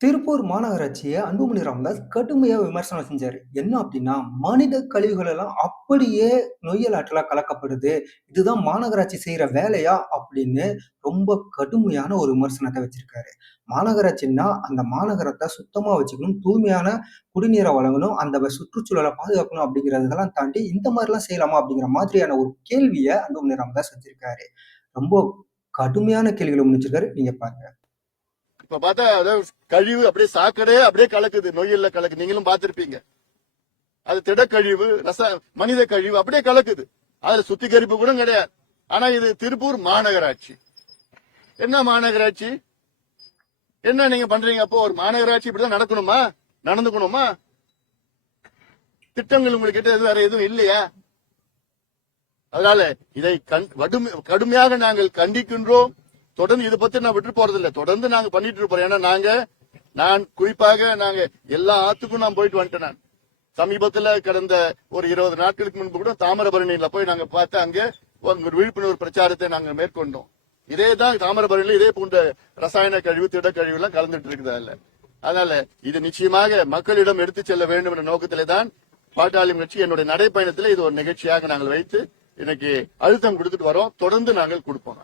திருப்பூர் மாநகராட்சியை அன்புமணி ராமதாஸ் கடுமையாக விமர்சனம் செஞ்சார் என்ன அப்படின்னா மனித கழிவுகள் எல்லாம் அப்படியே நொய்யல் ஆற்றலா கலக்கப்படுது. இதுதான் மாநகராட்சி செய்கிற வேலையா? அப்படின்னு ரொம்ப கடுமையான ஒரு விமர்சனத்தை வச்சிருக்காரு. மாநகராட்சின்னா, அந்த மாநகரத்தை சுத்தமா வச்சுக்கணும், தூய்மையான குடிநீரை வழங்கணும், அந்த சுற்றுச்சூழலை பாதுகாக்கணும் அப்படிங்கிறதெல்லாம் தாண்டி, இந்த மாதிரிலாம் செய்யலாமா? அப்படிங்கிற மாதிரியான ஒரு கேள்வியை அன்புமணி ராமதாஸ் வச்சிருக்காரு. ரொம்ப கடுமையான கேள்விகளை முன்வச்சிருக்காரு. நீங்க பாருங்க. இப்ப பார்த்தா அதாவது கழிவு அப்படியே சாக்கடையே அப்படியே கலக்குது. நொய்யல்ல கலக்கு நீங்களும் பார்த்திருப்பீங்க. அது திடக்கழிவு ரச மனித கழிவு அப்படியே கலக்குது. அதுல சுத்திகரிப்பு கூட கிடையாது. ஆனா இது திருப்பூர் மாநகராட்சி. என்ன மாநகராட்சி? என்ன நீங்க பண்றீங்க அப்போ? ஒரு மாநகராட்சி இப்படிதான் நடக்கணுமா? நடந்துக்கணுமா? திட்டங்கள் உங்களுக்கு கிட்ட வேற எதுவும் இல்லையா? அதனால இதை கண்- கடுமையாக நாங்கள் கண்டிக்கின்றோம். தொடர்ந்து இதை பத்தி நான் விட்டு போறது இல்லை தொடர்ந்து நாங்க பண்ணிட்டு இருப்போம். ஏன்னா நாங்க நான் குறிப்பாக நாங்க எல்லா ஆத்துக்கும் நான் போயிட்டு வந்துட்டேன் நான். சமீபத்துல கடந்த ஒரு இருபது நாட்களுக்கு முன்பு கூட தாமிரபரணியில போய் நாங்க பார்த்து அங்க ஒரு விழிப்புணர்வு பிரச்சாரத்தை நாங்க மேற்கொண்டோம். இதே தான் தாமிரபரணியில இதே போன்ற ரசாயன கழிவு திட கழிவு எல்லாம் கலந்துட்டு இருக்குதா இல்ல அதனால இது நிச்சயமாக மக்களிடம் எடுத்து செல்ல வேண்டும் என்ற நோக்கத்திலே தான் பாட்டாளி கட்சி என்னுடைய நடைப்பயணத்துல இது ஒரு நிகழ்ச்சியாக நாங்கள் வைத்து இன்னைக்கு அழுத்தம் கொடுத்துட்டு வரோம். தொடர்ந்து நாங்கள் கொடுப்போம்.